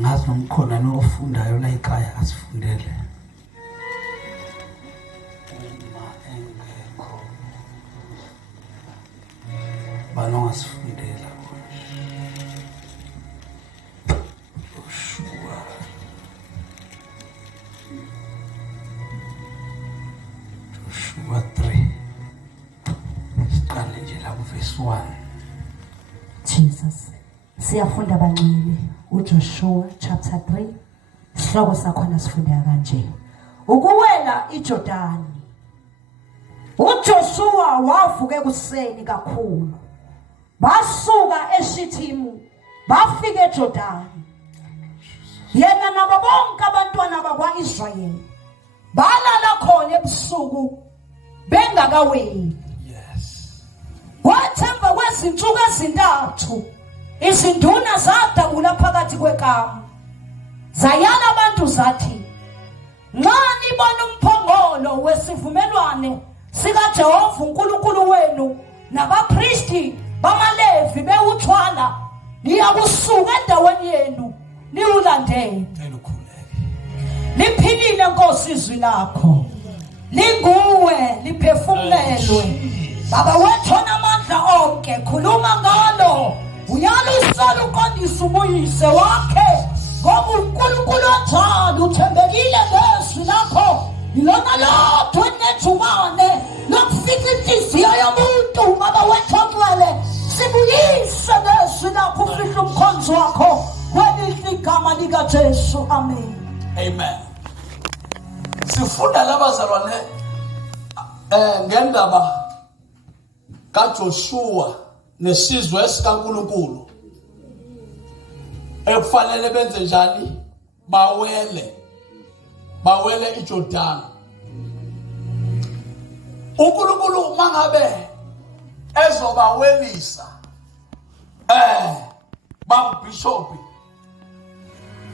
ngazi nomkhona nofundayo la ekhaya asifundele uma engekho banongasifundela Joshua Joshua 3 siqale nje la kuverse 1 Jesus siyafunda bancane uJoshua chapter 3 sihloko sakhona sifunda kanje ukuwela iJordani uJoshua wavuka ekuseni kakhulu basuka eShithimu bafika eJordani yena nabo bonke abantwana bakwaIsrayeli balala khona ebusuku bengakaweli wathemba kwezinsuku ezintathu izinduna zadabula phakathi kwekamu zayala abantu zathi nxa nibona umphongolo wesivumelwane sikaJehova uNkulunkulu wenu nabapristi bamaLevi bewuthwala niyakusuka endaweni yenu niwulandele liphilile Nkosi izwi lakho linguwe liphefumulelwe Baba wethu onamandla onke khuluma ngalo uyalusala uqondisa umuyise wakhe ngoba uNkulunkulu onjalo uthembekile ngezwi lakho ilona lodwa elinejumane lokufika inhliziyo yomuntu Baba wethu ongcwele sibuyise ngezwi lakho ufihla umkhonzo wakho kwelihle igama likaJesu amen amen sifunda labazalwane ngendaba kaJoshua nesizwe esikaNkulunkulu ekufanele benze njani bawele iJordani uNkulunkulu mangabe ezobawelisa babishopi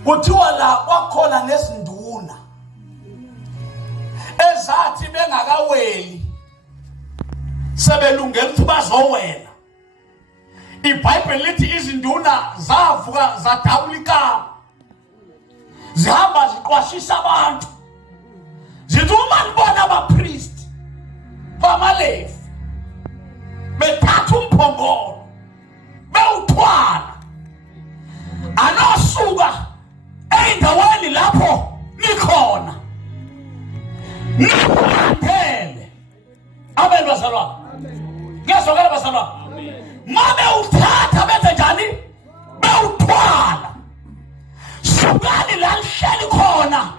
kuthiwa la kwakhona nezinduna ezathi bengakaweli sebelungela ukuthi bazowela iBhayibheli lithi izinduna zavuka zadabulika zihamba ziqwashisa abantu zithi uma libona abapriest bamaLevi bethatha umphongolo bewuthwala anosuka endaweni lapho nikhona nilandele amen bazalwane ngiyazokela bazalwane mabe uthatha benze njani bewuthwala sukani la lihleli khona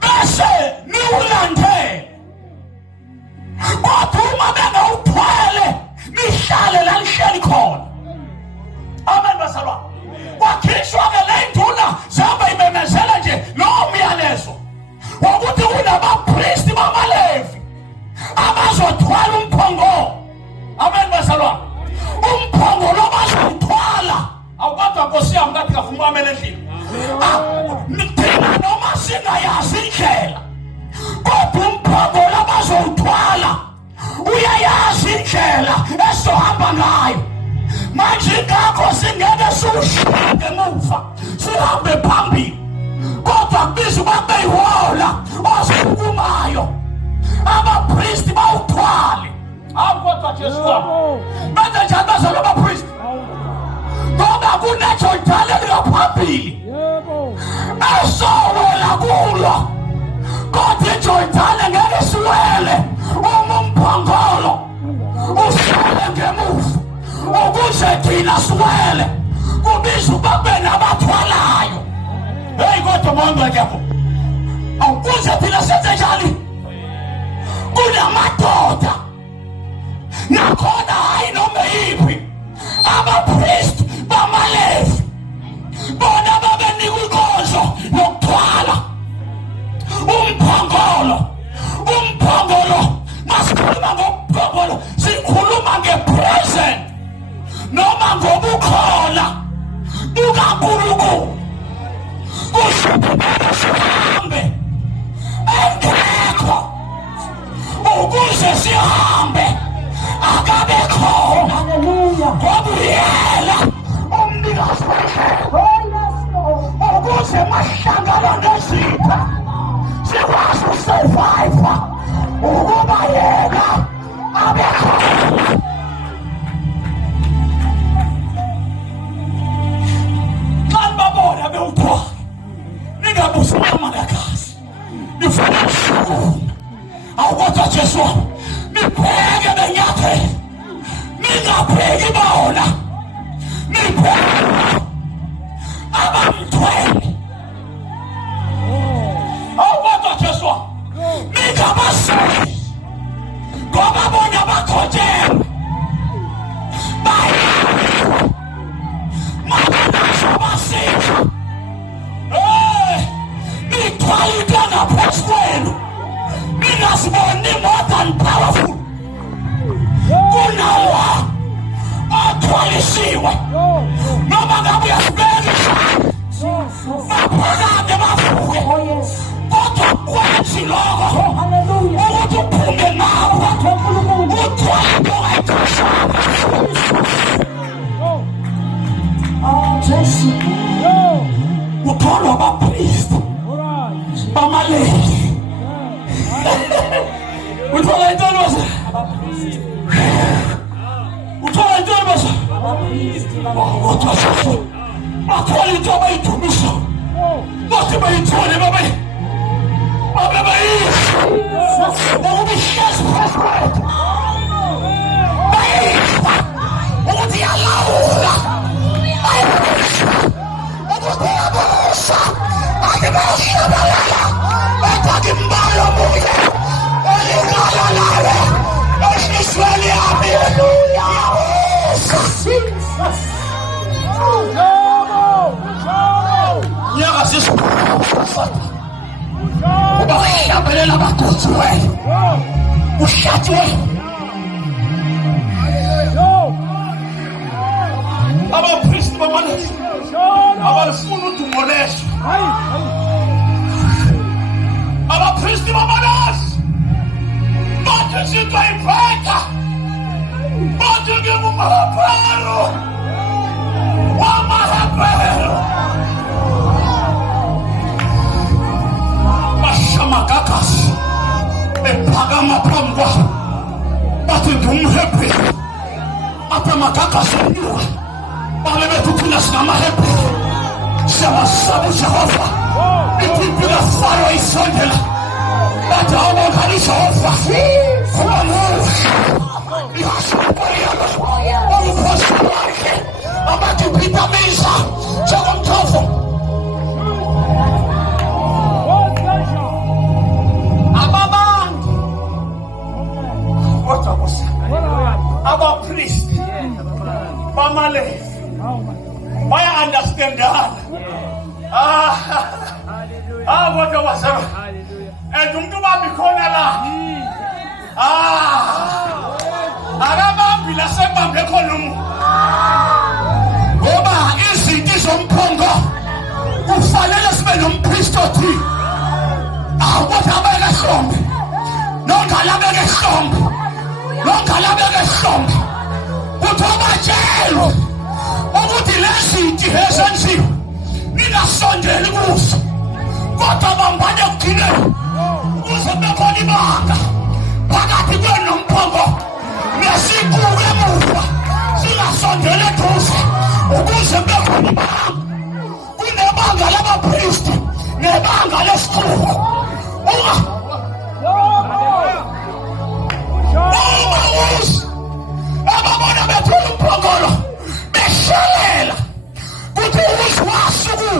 bese niwulandele kodwa uma bengawuthwele nihlale la lihleli khona amen bazalwane wakhishwa-ke le nduna zihamba imemezela nje lowo myalezo wokuthi kunabapristi bamaLevi abazothwala umphongolo amen bazalwane umphongolo bazowuthwala awukodwa Nkosi yami kathi kafuna amele endlini thina noma singayazi indlela kodwa umphongolo bazowuthwala uyayazi indlela esohamba ngayo manje ngakho singeke siwushiyeke emuva sihambe phambili kodwa kubiza babeyihola osukumayo abapristi bawuthwale kodwa Jesu benze njani bazalo abapristi ngoba kuneJordani elikaphambili esowela kulo kodwa iJordani ngeke siwele uma umphongolo usele ngemuva ukuze thina siwele kubiza babe nabathwalayo hey kodwa manje ngiyapho awukuze thina senze njani kunamadoda nakhona hayi noma yiphi abapristi bamaLevi bona babenika inkonzo yokuthwala umphongolo masikhuluma ngomphongolo sikhuluma ngepresent noma ngobukhona bukaNkulunkulu sihambe engekho ukuze sihambe akabe khona haleluya ngoba uyela umnikazi survivor ukuba yena abekhona. Xa nibabona bewuthwa ningabuzi amangakazi nifuna ushukuma awukodwa Jesu nipheke benyathela ningapheki bona nipheke abamthwele awukodwa Jesu ningabaseli ngoba bona bakhotheme bayazi mabanasho basika nithwayike ngaphezu kwenu ningasiboni more than powerful kunawa athwalisiwe noma ngabe uyasibeka baphakade bavuke kodwa kwenzi lokho ukuthi uphume nawo uthwale ongayithwasanga utholwa abapristi bamaLevi uthola intoni basa uthola intoni basa bathola into abayidumisa bathi bayithole babe bayisi ukuba ihlezi phezu kwethu bayisa ukuthi iyalawula ukuthi iyabusa ake bayashabalala bathi mbalo muye olingala lawe ehlizweni yami nyaka sisifata uba uhlabelela abadosi wenu uhlatshwe abapristi bamanesi abafuna ukuthi umoleswe abapristi bamanesi bathi izinto ayiphetha bathi ngingumahapero wamahapero bashamagagasi bephakama phambi kwabo bathi ngumhebheri apha amagagasi enyuka babe bethu thina singamahebheri siyabasaba uJehova ipipi lafaro isondela bathi awubonga iJehova kuba muhle ihashabaliyana umkhosi wakhe abathi uphitamisa njengomthofo ababantu kodwa kusa abapristi bamaLevi baya-understandana kodwa wasaba and umuntu babi khona la akabambi lasebambe khona umuntu ngoba izinto zomphongo kufanele sibe nompristi othile kodwa abeke ehlombe nongalabeke ehlombe nongalabeke ehlombe kuthi abatshelwe ukuthi lezinto ezenziwe ningasondeli kuzo kodwa bambane ekugcineni ukuze bekhona ibanga phakathi kwenu nomphongo nesikuke emuva singasondeli eduze ukuze bekhona ibanga kunebanga labapristi nebanga lesikuko ababona bethula umphongolo beshelela kuthi uzwasuku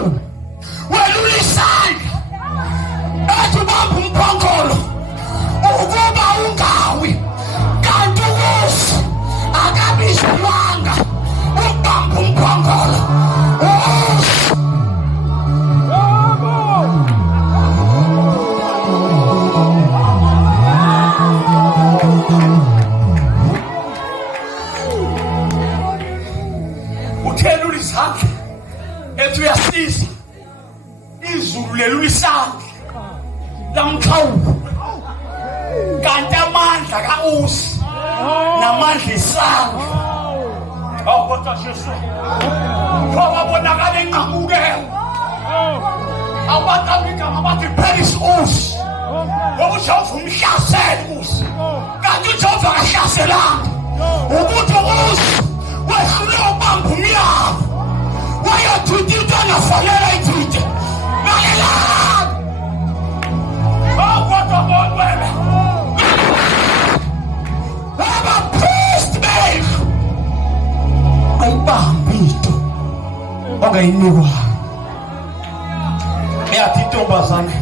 welula isandla ethi ubamba umphongolo ukuba ungawi kanti ukuze akabizelwanga ukubamba umphongolo uthelula isandla ethi uyasiza izulu lelula isandla lamkhawulo kanti amandla ka-Usi namandla isandla kodwa Jesu ngoba bonakala enqamukeyo abantu abigama bathi praise Usi umhlaseli kusi kanti uJehova akahlaselanga ukuthi usi wehlule ubamba umnyango wayothuta into angafanele ayithuthe lalela kodwa bonwele laba priest babe ayibambi into ongayinikwa yathi intombazane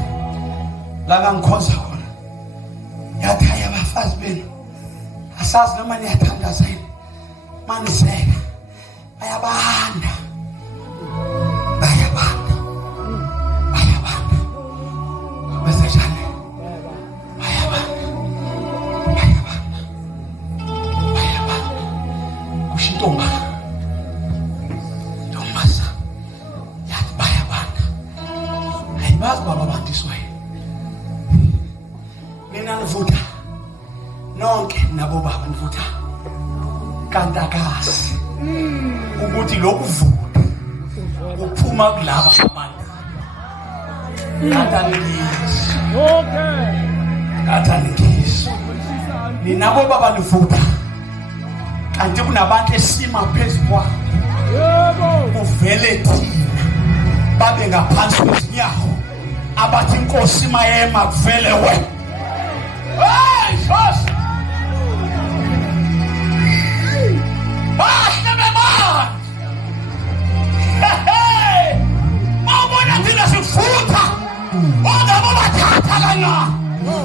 la ngangikhonza khona yathi hayi abafazi benu asazi noma niyathandaza yini maniseka bayabanda bese njani bayabanda kushintomba ntombaza yathi bayabanda ayibazi baba bandiswe mina nivuta nonke nabo baba nivuta kantakazi ukuthi lokuvuta kuphuma kulaba abantu kathanikisi kathanikisi ninabo baba nivuta kanti kunabantu esima phezulu kwabo kuvele thina babe ngaphansi kwezinyawo abathi inkosi mayema kuvele wena hey sos mawubona thina sifutha ongabo bathatha lana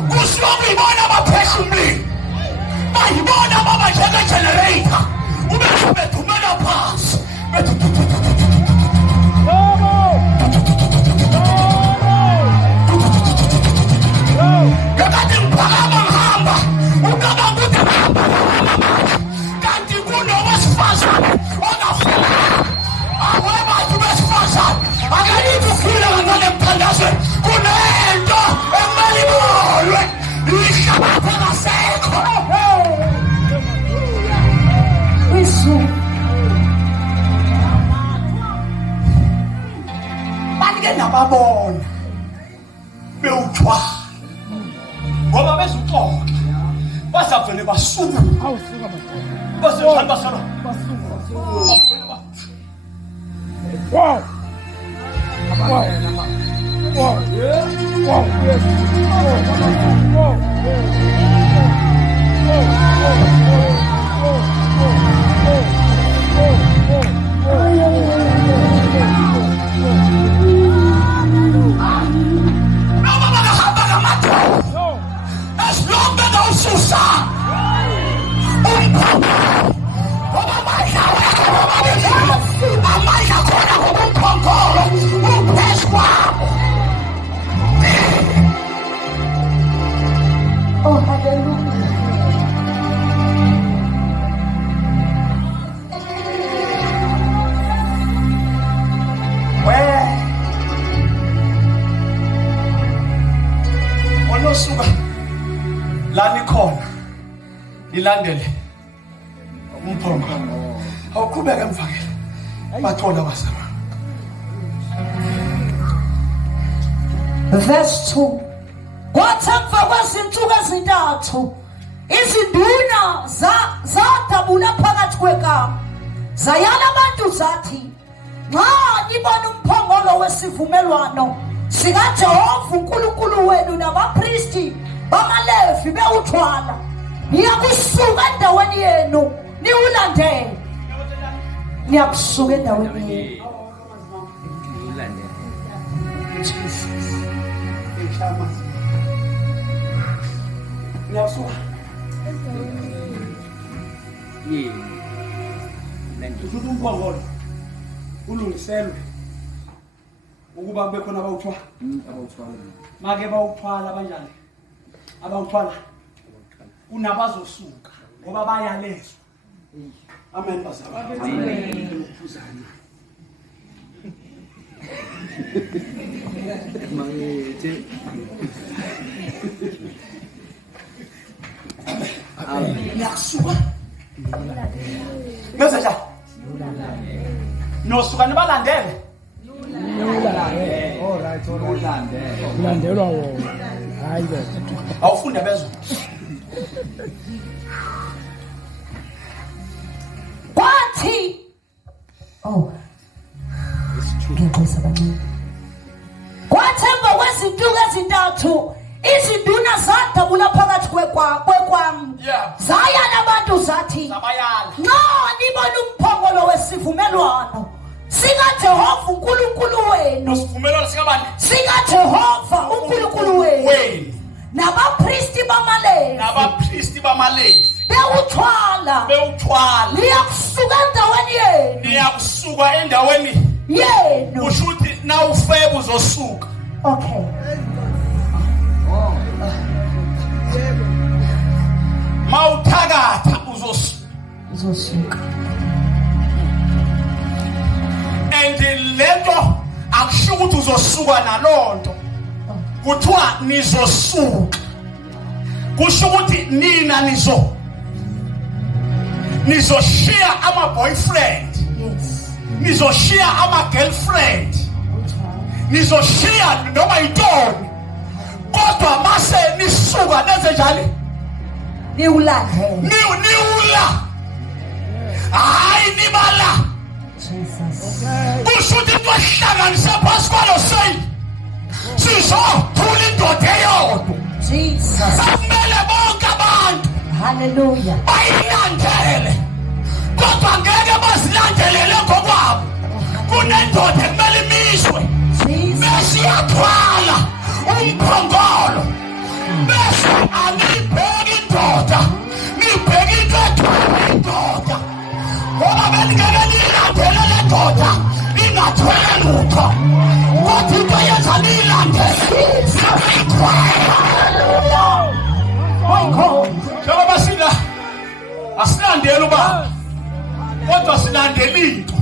kusiloku ibona abaphefumuli bayibona baba njenge-generator ubethumela phansi kakade ngiphakama ngihamba ucabanga ukuthi hamba kanti kunowesifazane ongafelanga awebantu besifazane akalithi ufile ngangale mthandazweni kunento ekumele ibolwe ihlabatha ngasekho banike nababona bewuthwala ngoba bezuxoxa bazavele basuka basenjani basala wow wow wow yeah wow yes wow Oh, hallelujah. Onosuka la nikhona lilandele umphongo awuqhubeke emfakele bathola basaba. Verse 2. Kwathi emva kwezinsuku ezintathu izinduna zadabula phakathi kwekama zayala abantu zathi, nxa nibona umphongolo wesivumelwano sikaJehova uNkulunkulu wenu nabapristi bamaLevi bewuthwala, niyakusuka endaweni yenu niwulandele. Niyakusuka endaweni yenu Nyasuka. Usuthi umphongolo ulungiselwe ukuba kube khona abawuthwala. Make bawuthwala kanjani? Abawuthwala kunabazosuka ngoba bayalezwa. Amen bazaba. Amen. Nyasuka. Ngezenja. Nosuka nibalandele. Alright, ulandelwa wona. awufunde bezwe. Kwathi ngiyaqisa kancane. Kwathi emva kwezinsuku ezintathu izinduna zadabula phakathi kwekwami. Zaya nabantu zathi, nxa nibona umphongolo wesivumelwano sikaJehova uNkulunkulu wenu, isivumelwano sikabani? sikaJehova uNkulunkulu wenu, nabapristi bamaLevi bewuthwala niyakusuka endaweni yenu. kusho ukuthi na ufebe uzosuka. Okay. Mawuthakatha uzosuka. And lento akusho ukuthi uzosuka nalonto, kuthiwa nizosuka. Kusho ukuthi nina nizoshiya ama boyfriend, Yes. nizoshiya ama girlfriend, nizoshiya noma intoni, kodwa mase nisuka nenze njalo Niwulandele. niwula hayi nibala. Jesus. Kusho ukuthi kwahlanganisa phasi kwalo seyi sizothula indoda eyodwa. Jesus. Akumele bonke abantu Hallelujah. bayilandele, kodwa ngeke bazilandelele ngokwabo. Kunendoda ekumele imishwe Jesus. bese iyathwala umphongolo, bese aniyibheki indoda, nibheki into ethwala indoda, ngoba beningeke niyilandele le ndoda ningathwele lutho, kodwa into yenza niyilandele. Njengoba asilandeli ubaba, kodwa silandela into.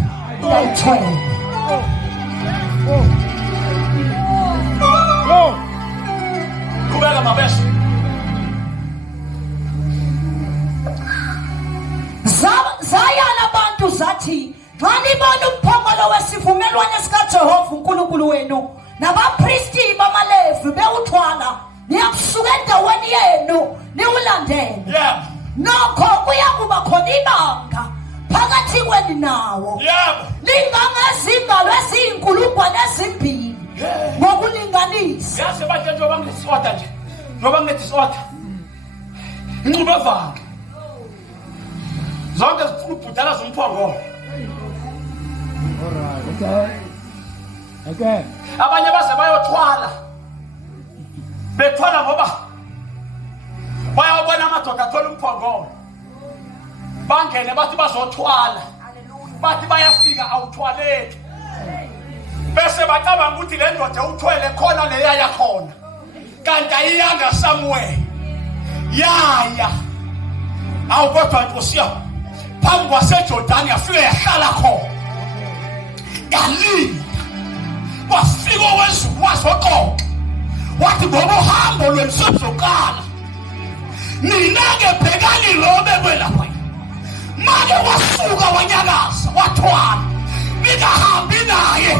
Qhubeka mabese. Zaya nabantu zathi, nxa nibona umphongolo wesivumelwano sikaJehova uNkulunkulu wenu nabapristi bamaLevi bewuthwala, niyakusuka endaweni yenu niwulandele. Yebo. Nokho kuyakuba khona ibanga phakathi kwenu nawo. Yebo. Lingangezingalo eziyinkulungwane ezimbili ngokulinganisa. Yazi bathi njengoba nginesoda nje, njengoba nginesoda inxube evanga zonke zifuna ubhudala zomphongolo. Okay. Abanye baze bayothwala, bethwala ngoba bayabona amadoda athola umphongolo, bangene bathi bazothwala, bathi bayafika awuthwaleki, bese bacabanga ukuthi le ndoda uthwele khona leya yakhona, kanti ayiyanga somewhere yaya. Awu kodwa Nkosi yami phambi kwaseJordani yafika yahlala khona, yalinda, wafika owezulu wazoxoxa wathi ngoba uhambo lwemsebenzi oqala nina-ke bhekani lo bekwelapha, make wasuka wanyakaza wathwala, ningahambi naye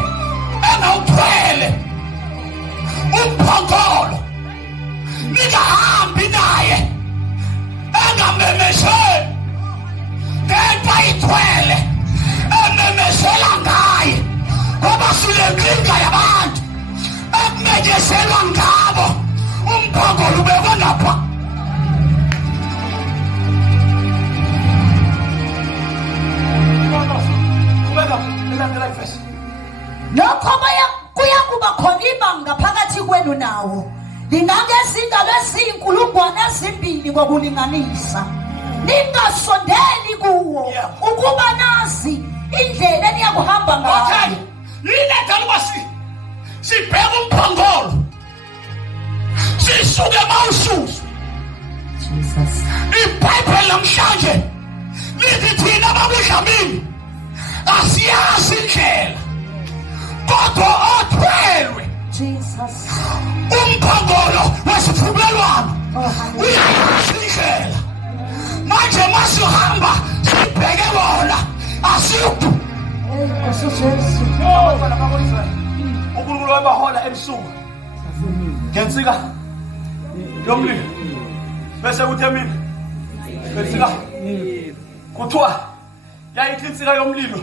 engawuthwele umphongolo, ningahambi naye engamemezeli ngento ayithwele ememezela ngaye, ngoba silenkinga yabantu ekumenyezelwa ngabo umphongolo ubekwe lapha. Nokho kuyakuba khona ibanga phakathi kwenu nawo, lingangezingalo eziyinkulungwane ezimbili ngokulinganisa. Ningasondeli kuwo ukuba nazi indlela eniyakuhamba ngayo. Okay, yilethani kwasi sibheka umphongolo, sisuke mawususu. Jesus. iBhayibheli namhlanje lithi thina babudlamini asiyazi indlela, kodwa othwelwe Jesus. umphongolo wesivumelwano uyayazi indlela. Manje masuhamba sibheke bona asiyudu. Nkosi Jesu. uNkulunkulu wabahola ebusuku ngensika yomlilo bese uthe mina befika kuthiwa yayithi insika yomlilo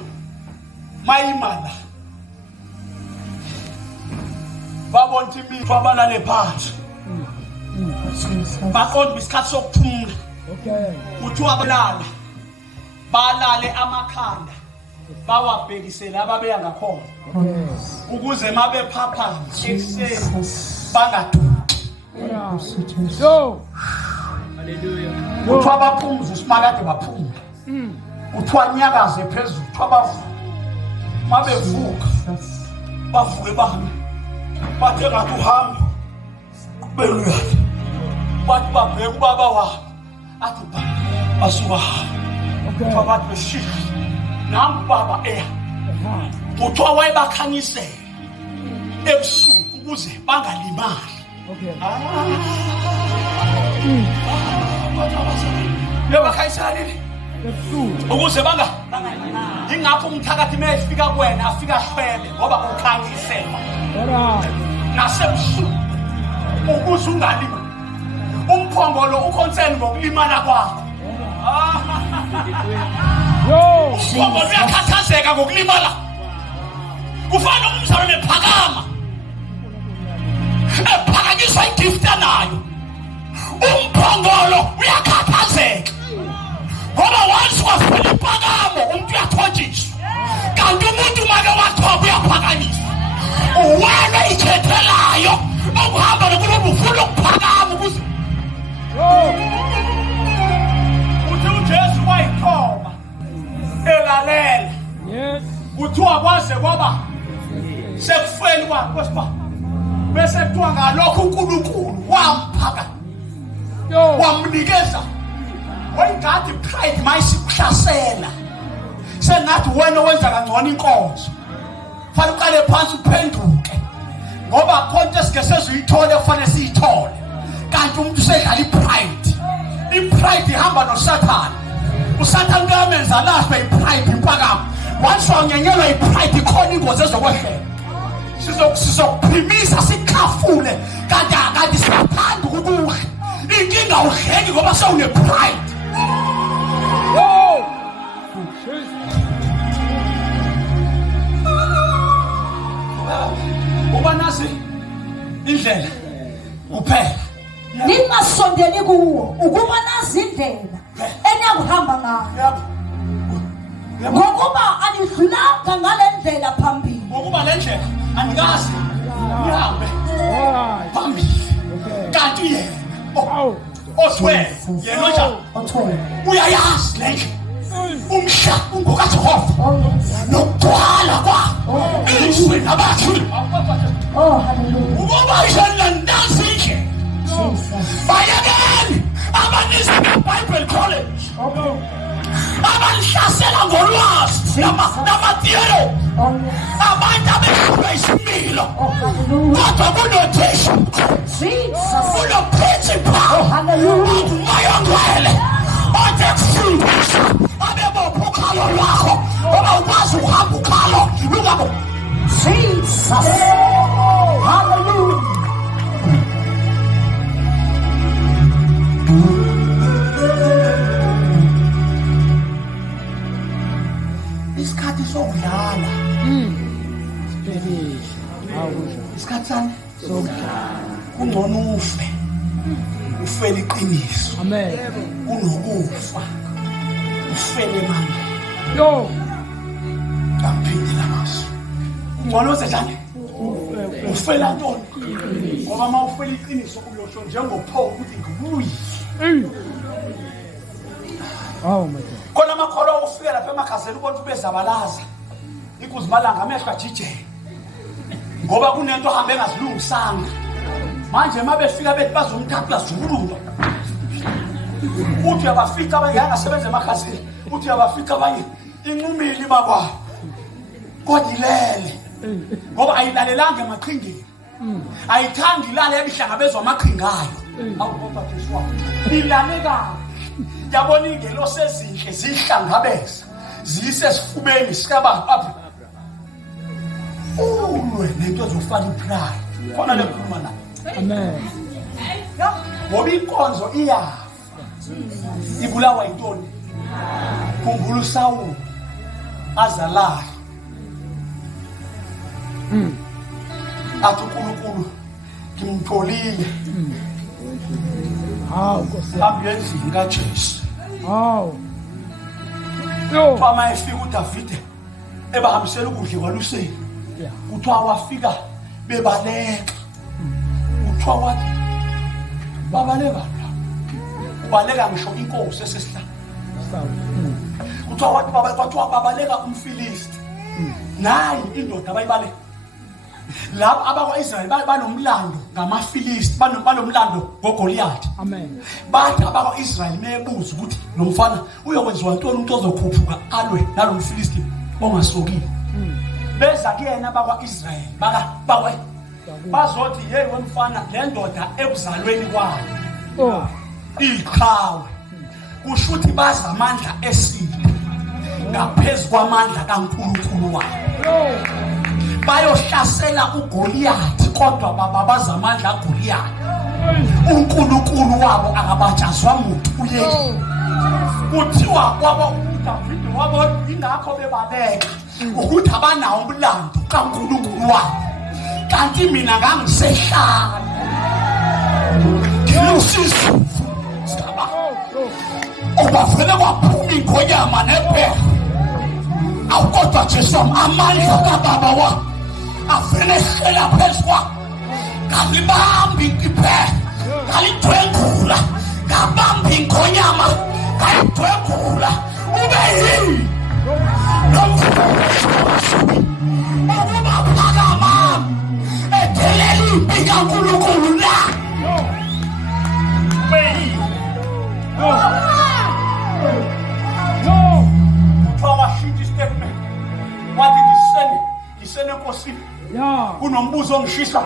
mayimala babona imithwa abalale phansi baqonda isikhathi sokuphumula kuthiwa balale amakhanda bawabhekisele ababeya ngakhona ukuze mabe phaphansi ekuseni bangaduki. Kuthiwa baphumuze usimakade baphumula kuthiwa nyakaze phezulu kuthiwa bavuka mabevuka bavuke bahambe bathe ngathi uhamba kubeluyaphi bathi babheke ubaba wabo athi basuka kuthiwa bathi beshiya nangu baba eya kuthiwa wayebakhanyisela ebusuku ukuze bangalimali. Bebakhanyisela nini ukuze ingapho umthakathi mefika kuwena afika hlwele ngoba ukhanyiselwa nasebusuku ukuze ungalima umphongolo uconcern ngokulimala kwakho. Umphongolo uyakhathazeka ngokulimala kufana umzalwane ephakama ephakanyiswa igift anayo umphongolo uyakhathazeka ngoba once wafuna iphakamo umuntu uyathonjiswa kanti umuntu make wathoba uyaphakanyiswa uwena ithethelayo okuhamba nokulobu ufuna ukuphakama ukuze uthi uJesu wayithoba elalela kuthiwa kwaze kwaba sekufeni kwakho bese kuthiwa ngalokho uNkulunkulu wamphaka wamnikeza wayingathi pride mayisikuhlasela sengathi wena wenza kangcono inkonzo fanele uqale phansi uphenduke ngoba konke esingesezuyithole kufanele siyithole kanti umuntu usedlala ipride ihamba noSathane uSathane kamenza lahle ipride impakamo once wanyenyelwa ipride ikhona ingozi ezokwehlela sizokuphimisa sikhafule kanti siyathanda ukukuhle inkinga uhleki ngoba sewune-pride. Uba nazi indlela kuphela ningasondeli kuwo ukuba nazi indlela enyakuhamba ngayo ngokuba anidlulanga ngale ndlela phambili ngokuba le ndlela anikazi uhambe phambili kanti yena othwele yena njalo uyayazi le ndlela umhla ungokaJehova nokugcwala kwakho izwi nabathuli ukuba yena nansi nje bayekeni abanisi beBible College abanihlasela ngolwazi namathiyelo abantu abehluka isimilo kodwa kunothesha kunoprincipal umayongcwele othe kufundisa abebopha ukhalo lwakho ngoba ukwazi uhamba ukhalo lungabo Jesus. Hallelujah. Isikhathi sokudlala isikhathi sami kungcono ufele iqiniso kunokufa ufele manje kaphindela ngaso kungcono uzenjani ufela ntoni ngoba uma ufela iqiniso uyosho njengopho ukuthi ngibuyi. Oh my God. Khona amakholo ufika lapha emakhazeni ubona ubezabalaza ikuzimalanga amehlo ajijela ngoba kunento hambe engazilungisanga manje mabefika bethi bazomthatha zululo uthi abafika abanye angasebenza emakhazeni uthi abafika abanye inqumile imakwabo kodilele ngoba ayilalelanga emaqhingeni ayithandi ilale ebihlangabezwa amaqhingayo awubona Jesu ilaleka yabona ingelo sezinhle zihlangabeza ziyise sifubeni sikaba apha ulwe nento zofana ipride khona lekhuluma la. Amen. ngoba inkonzo iyafa ibulawa yintoni khumbula uSawuli azalayo athi uNkulunkulu ngimtholile hambi endlini kaJesu kuthiwa ma efika uDavide ebahambisela ukudla kwaluseni kuthiwa wafika bebaleka kuthiwa wathi babaleka ubaleka ngisho inkosi esesihlala kuthiwa babaleka umfilisti nayi indoda abayibaleka laba abakwa-Israyeli banomlando ngamafilisti banomlando ngoGoliyathi. Amen. Bathi abakwa-Israyeli mebuza ukuthi lo mfana uyokwenziwa ntoni umuntu ozokhuphuka alwe nalo mfilisti ongasokile. Beza kuyena abakwa-Israyeli bazothi hey wemfana le ndoda ebuzalweni kwayo iqhawe kusho ukuthi baza amandla esipho ngaphezu kwamandla kaNkulunkulu wabo. Bayohlasela uGoliyathi kodwa bababaza amandla kaGoliyathi. uNkulunkulu wabo akabatshazwa muntu uyeki. Kuthiwa kwabo uDavide wabo ingakho bebaleka ukuthi abanawo umlando kaNkulunkulu wabo. Kanti mina ngangisehlala ngilosizo saba obavele kwaphuma inkonyama nebheha awukodwa Jesu amandla kababa wa afune hlela phezu kwakho ngalibambi ibheha ngalidwengula ngabambi inkonyama ngalidwengula ube yini ukuba phakama edeleli ikaNkulunkulu na wathi disene nkosini kunombuzo ongishisa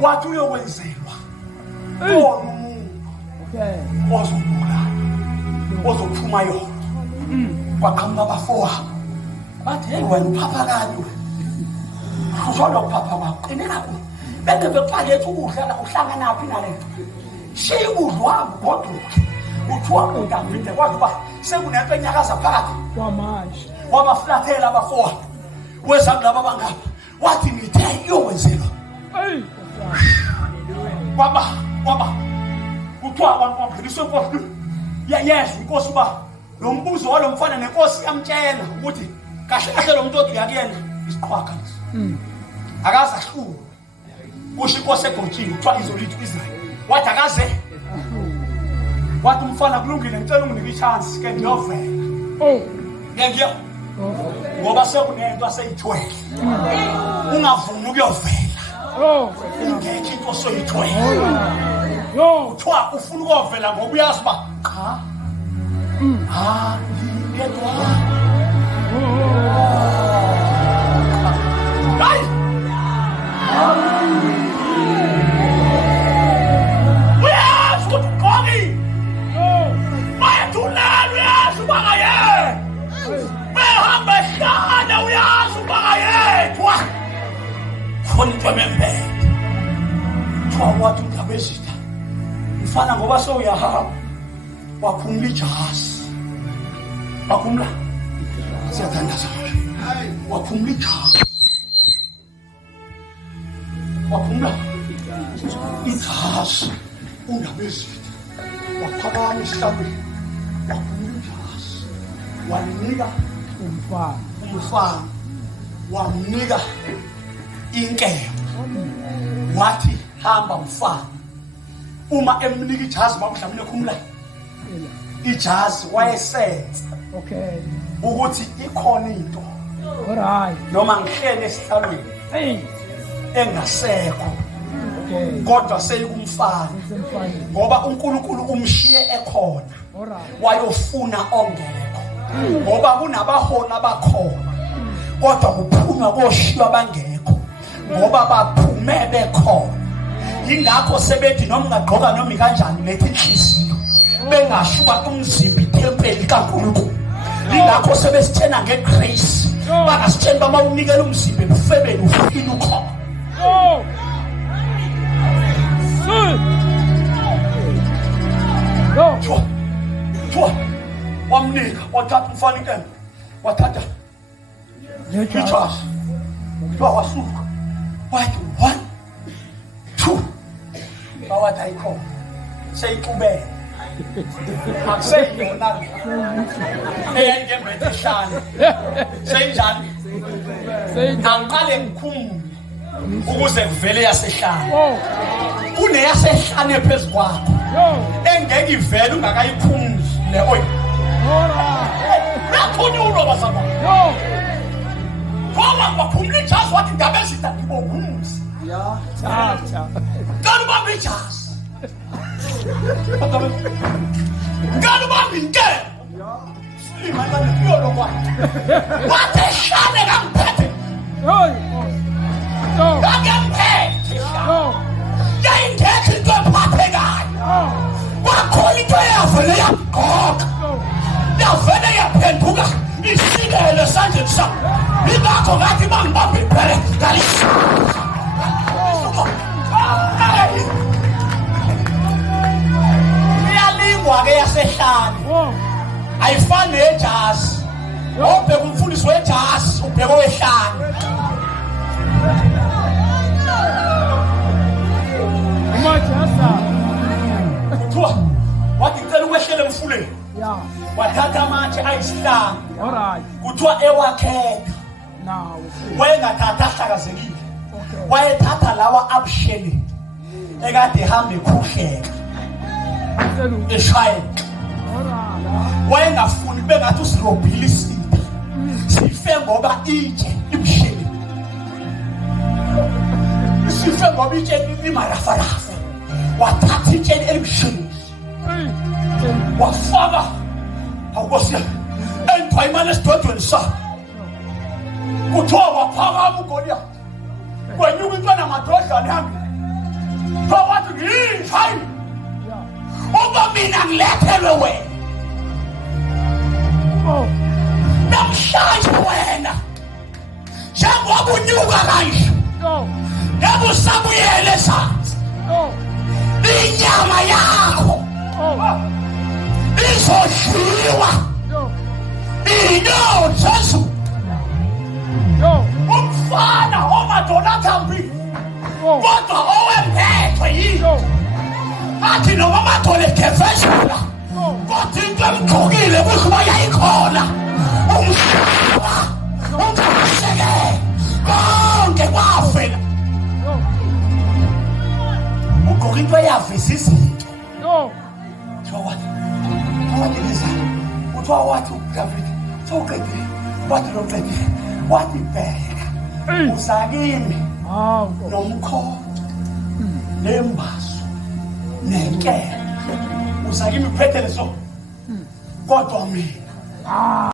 wathi uyokwenzelwa kona umuntu ozobulala ozophuma yona kwaqhamuka abafowabo bathi hey wena uphapha kabi wena uzolo kuphapha kwakho qine kakhulu beke bekuphakethe ukudla uhlangana phi nalento shiya ukudla wami goduke uthiwa uDavide kwathi ba sekunento enyakaza phakathi kwamanje wabaflathela abafowabo weza kulabo abangapha wathi ngithe iyokwenzelwa kwaba kuthiwa kwamphindiswe inkosi yes inkosi uba lo mbuzo walomfana nenkosi yamtshela ukuthi kahle kahle lo muntu othi uyakuyena isiqhwaga lesi akaze ahlule kusho inkosi egotshini kuthiwa izolithi uIsrayeli wathi akaze wathi umfana kulungile ngicela unginike ichance ke ngiyovela ngiya ngoba sekunento aseyithwele ungavumi ukuyovela ingekho into osoyithwele kuthiwa ufuna ukuyovela ngoba uyazi uba cha ngedwa hayi uyazi ukuthi uqoki bayethulana uyazi uba ngaye behamba ehlala uyazi uba ngayethwa khona into emembele kuthiwa wathi uNdabezitha mfana ngoba sewuyahamba waphumula ijazi waphumula siyathandaza waphumula ijazi waphumula ijazi uNdabezitha waphakama esihlambeni waphumula ijazi wanika umfana wamnika inkemba wathi hamba mfana uma emnika ijazi bakuhlamule khumula ijazi wayesenza ukuthi ikhona into noma ngihlele esihlalweni engasekho kodwa seyikumfana ngoba uNkulunkulu umshiye ekhona wayofuna ongekho ngoba kunabahona bakhona kodwa kuphunywa koshiywa bangekho ngoba baphume bekhona. Yingakho sebethi noma ungagqoka noma kanjani lethi inhliziyo bengashuka umzimba ithempeli kaNkulunkulu. Yingakho sebesithena ngegrace bangasitheni bama unikela umzimba ebufebeni ufile ukhona Yo. Chua. Wamnika wathatha umfana inkembe. Wathatha ijazi. Kuthiwa wasuka. Wathi 1 2. Bawathi ayikho. Seyixubene. Akuseyona. Eyayingembethe hlanu. Seyinjani? Angiqale ngikhumule ukuze kuvele yasehlanu. Kuneyasehlanu phezu kwakho. Engeke ivele ungakayikhumuli le oyi. Rakhunyulo bazama. Ngoba bakhumula ijazi wathi indaba ezida ngibongumzi. Ya. Cha. Ngani ubamba ijazi. Ngani ubamba inkembe. Simana nipiyolo kwakhe. Wathi ehlane ngangiphethe. Ngangemphethe. Yayingekho into ephathekayo. Wakhona into eyavele yamgoqa. Yavele yaphenduka isikele esandleni sami. Ingakho ngathi mangibamba iphele ngalisuka. Iyalingwa-ke yasehlane. Ayifani nejazi. Obheka umfundisi wejazi ubheka owehlane. Kuthiwa wathi ngicela ukwehlele emfuleni. Ya. Wathatha amatshe ayisihlanu. Alright. Kuthiwa ewakhetha. Now. Wayengathatha ahlakazekile. Wayethatha lawa abushele. Ekade ehambe ekhuhleka. Eshayela. Wayengafuni bengathi usirobhile isiphi. Sife ngoba itshe ibushele. Sife ngoba itshe limarafarafa. Wathatha itshe elibushele. Wafaka awukosi endwayimane esidodweni sakhe. Kuthiwa waphakama uGoliath. Kwenyuka into namadodana hambi. Wathi yini hayi. Uma mina ngilethelwe wena. Namhlanje wena. Njengoba unyuka kanje. Ngabe usabuyele esansi. Inyama yakho. Izodliwa. Inyozo. Umfana omadona thambi. Kodwa owemphetho yini? Athi noma amathole gefeshela. Kodwa into emgqokile kuba yayikhona. Umhlaba. Ungasheke. Konke kwafela. Ugqoka into eyavisa izinto. Wathi Lisa. Uthiwa wathi uDavid. Sowuqedile. Wathi loqedile. Wathi bheka. Usakimi. Nomkhondo. Nembaso. Nenkembe. Usakimi phethe leso. Kodwa mina